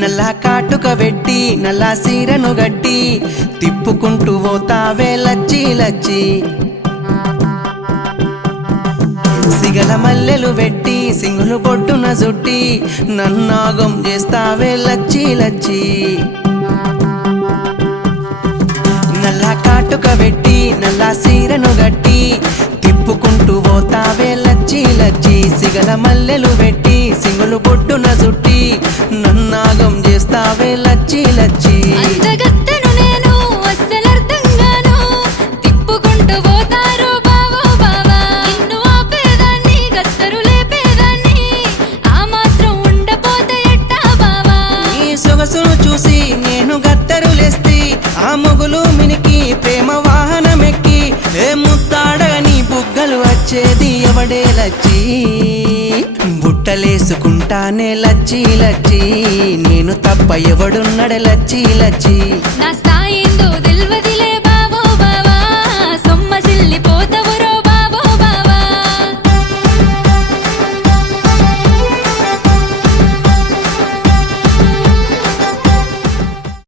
నల్ల కాటుక వెట్టి నల్ల సీరను గట్టి తిప్పుకుంటూ పోతావే లచ్చి లచ్చి సిగల మల్లెలు వెట్టి సింగులు బొడ్డున జుట్టి నన్నాగం చేస్తావే లచ్చి లచ్చి నల్ల కాటుక వెట్టి నల్ల సీరను గట్టి తిప్పుకుంటూ పోతావే లచ్చి లచ్చి సిగల మల్లెలు వెట్టి సింగులు బొడ్డున జుట్టి నన్నాగం చేస్తావే లచ్చి లచ్చి అందగత్తెను నేను అస్సలర్థంగాను తిప్పుకుంటూ పోతారు బావో బావా నిన్ను ఆపేదాన్ని గత్తరు లేపేదాన్ని ఆ మాత్రం ఉండపోతే ఎట్టా బావా నీ సొగసును చూసి నేను గత్తరులేస్తి ఆ మొగులు మినికి ప్రేమ వాహనమెక్కి ఏ ముత్తాడని బుగ్గలు వచ్చేది ఎవడే లచ్చి బుట్టలేసుకుంటానే లచ్చి లచ్చి నేను తప్ప ఎవడున్నడ లచ్చి లచ్చి నా స్థాయిందో తెల్వది